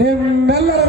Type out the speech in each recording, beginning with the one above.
ನಿಮ್ಮೆಲ್ಲರ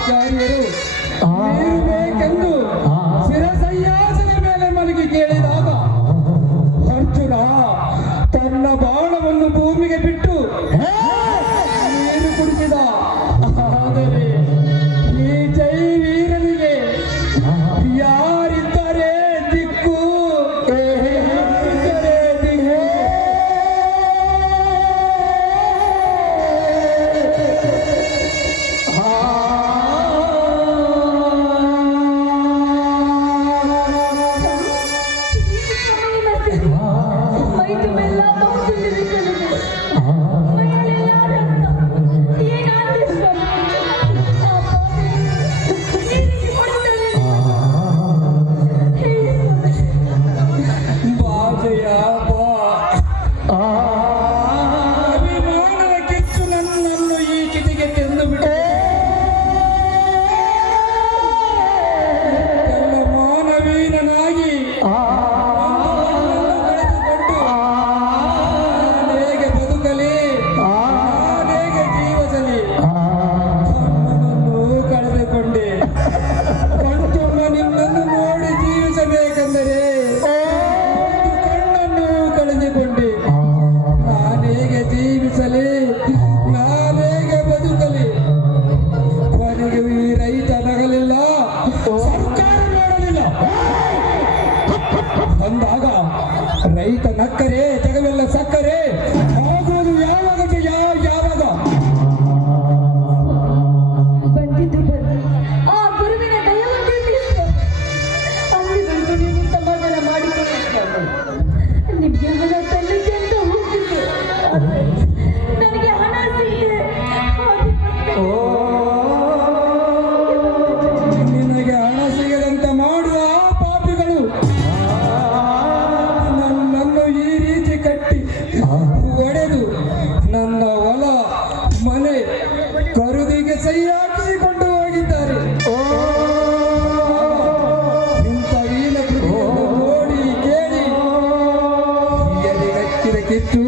ಆಚಾರ್ಯರು ಶಿರಸಯ್ಯಾಸನ benim একটু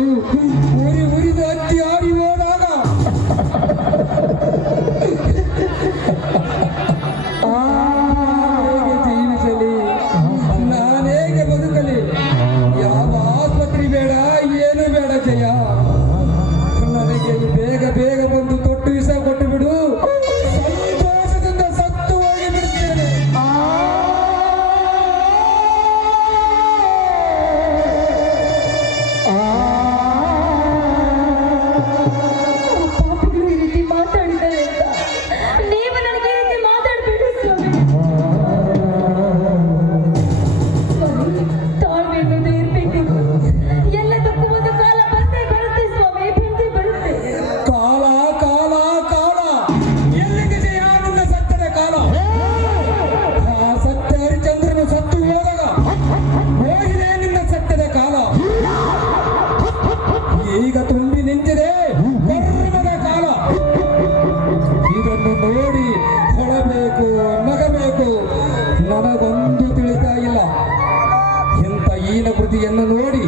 ಮೀನ ಕೃತಿಯನ್ನು ನೋಡಿ